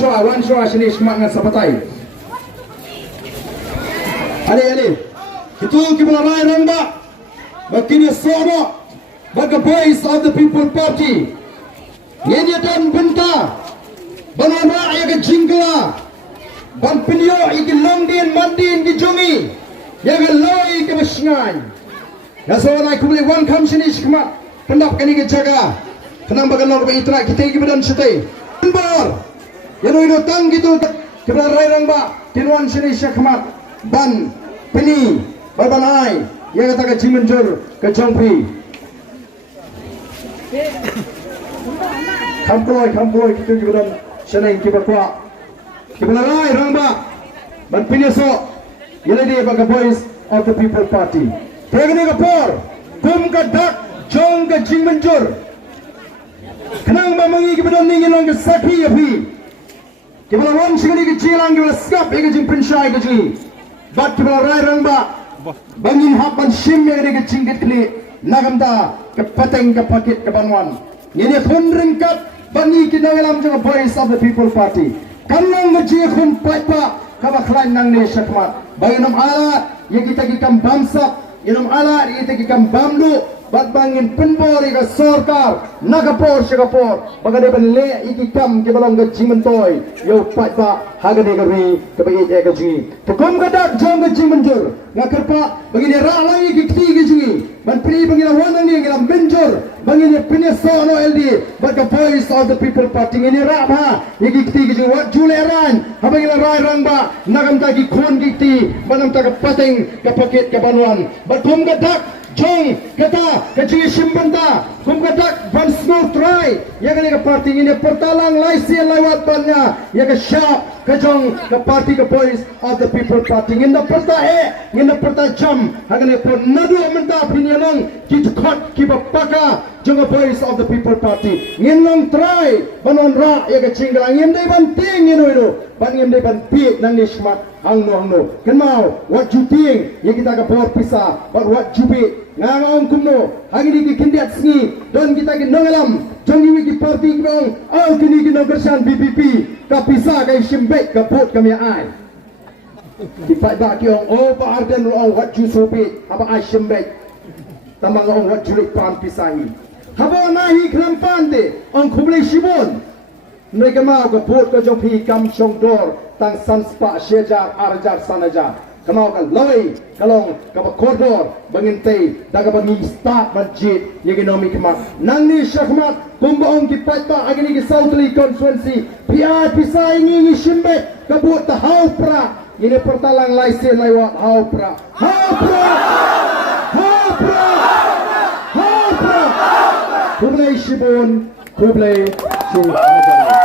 one shot sini semangat sabatai. Ali. Itu kita rai ramba. Makini sono. Bagi voice of the people party. Ini dan benta. Banana yang jingla. Ban penyo iki longdin mandin di jongi. Yang loi ke besengai. Ya soalnya aku boleh one come sini semak. Pendap kini ke jaga. Kenang bagan lor beitra kita iki badan setai. Bar. Yang itu tang gitu. Kita rai ramba. Tinwan sini semak. Ban peni barbanai yang kata ke Jimenjur ke Jongpi kampoi kita juga senang kita kuat kita rai ramba ban peni so yang ini bagi voice of the people party tegani kapor kum ka dak jong ke Jimenjur kenang mamangi kita ningin lang ke saki api kita lawan sekali ke cilang kita skap ke Jimpin Syai ke Ji Bat kita rai ramba bangin hapan sim yang ada kecingkit kli nagamda ke pateng ke pakit ke banwan ini pun ringkat bangi kita dalam juga voice of the people party kanang ngejia kun paipa kabaklan nang ni syakmat banginam alat yang kita gikam bamsak inam alat yang kita gikam bamdu bat bangin penbori ke sorkar nagapor syakapor bagade ban le ikikam ke balong ke jimentoy yo paipa hagade kami kebaik gaji tukum kadak jom ke Jimenjur ngakerpa begini ra lagi kikti gaji ban pri begini wanang ni ngilam benjur begini punya sono LD but the voice of the people party ini ra ha kikti gaji wat juleran ha begini rai rangba nagam tagi khon kikti banam tag pateng ke paket ke banwan bat kum kadak jong kata kecil simbanta kum kadak ban smooth try yang ini ke party ini pertalang laisian lewat bannya yang ke sharp kejong ke parti ke voice of the people party nginda perta nginda perta jam hagane pun nadu menta pinyanong kitkot kibapaka jong voice of the people party nginong try banon ra ya ke cingla ngindai ban ting itu ban ngindai ban pi nang ni smart angno kenmau what you think ya kita ke bor pisa but what you be ngangong kumno hagini ki kindiat sngi don kita ki nongalam jong wiki party kong al kini ki nongkersan BPP kapisa kai simbek kaput kami ai dipai ba ki ong pa arden ong what you sopi apa ai simbek tamang ong what julik pan pisahi haba nahi klampan de ong kublai sibon mereka mau kaput ko jong pi kam chong dor tang sanspa shejar arjar sanajar kamau kan loi kalong kapa koridor bangintai daga bangi start masjid ekonomi kemak nang ni syakmat kumbaong ki paita agini ki Southly constituency pia pisa ingi shimbe kabut hau pra ini pertalang laisen lewat hau pra kublai shibun kublai shibun